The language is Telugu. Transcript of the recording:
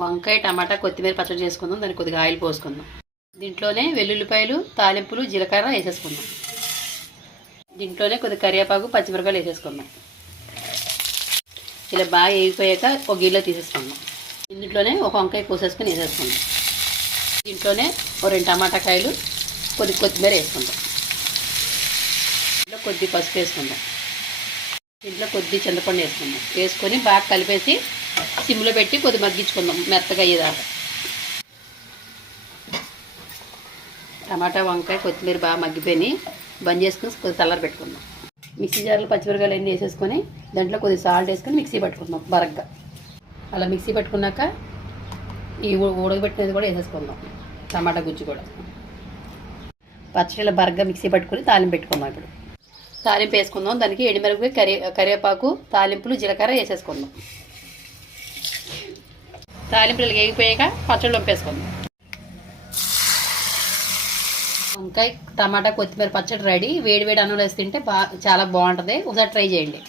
వంకాయ టమాటా కొత్తిమీర పచ్చడి చేసుకుందాం. దానికి కొద్దిగా ఆయిల్ పోసుకుందాం. దీంట్లోనే వెల్లుల్లిపాయలు తాలింపులు జీలకర్ర వేసేసుకుందాం. దీంట్లోనే కొద్దిగా కరివేపాకు పచ్చిమిరపకాయలు వేసేసుకుందాం. ఇలా బాగా వేగిపోయాక ఒక గిన్నెలో తీసేసుకుందాం. ఇందులోనే ఒక వంకాయ కోసేసుకొని వేసేసుకుందాం. దీంట్లోనే ఒక 2 టమాటా కాయలు కొద్దిగా కొత్తిమీర వేసుకుందాం. దీంట్లో కొద్ది పసుపు వేసుకుందాం. దీంట్లో కొద్ది చింతపండు వేసుకుందాం. వేసుకొని బాగా కలిపేసి సిమ్లో పెట్టి కొద్ది మగ్గించుకుందాం మెత్తగా అయ్యేదాకా. టమాటా వంకాయ కొత్తిమీర బాగా మగ్గిపోయి బంద్ చేసుకుని కొద్ది చల్లారి పెట్టుకుందాం. మిక్సీ జార్లో పచ్చిమిరకాయలు అన్నీ వేసేసుకొని దాంట్లో కొద్ది సాల్ట్ వేసుకొని మిక్సీ పట్టుకుందాం బరగ్గా. అలా మిక్సీ పట్టుకున్నాక ఈ ఉడకబెట్టినది కూడా వేసేసుకుందాం. టమాటా గుజ్జు కూడా పచ్చడిలో బరగ్గా మిక్సీ పట్టుకుని తాలింపు పెట్టుకుందాం. ఇప్పుడు తాలింపు వేసుకుందాం. దానికి ఎండుమిరపకాయ కరివేపాకు తాలింపులు జీలకర్ర వేసేసుకుందాం. తాలింపులు వేగిపోయాక పచ్చడి వంపేసుకుందాం. వంకాయ టమాటా కొత్తిమీర పచ్చడి రెడీ. వేడి వేడి అన్నం వేసి తింటే చాలా బాగుంటుంది. ఒకసారి ట్రై చేయండి.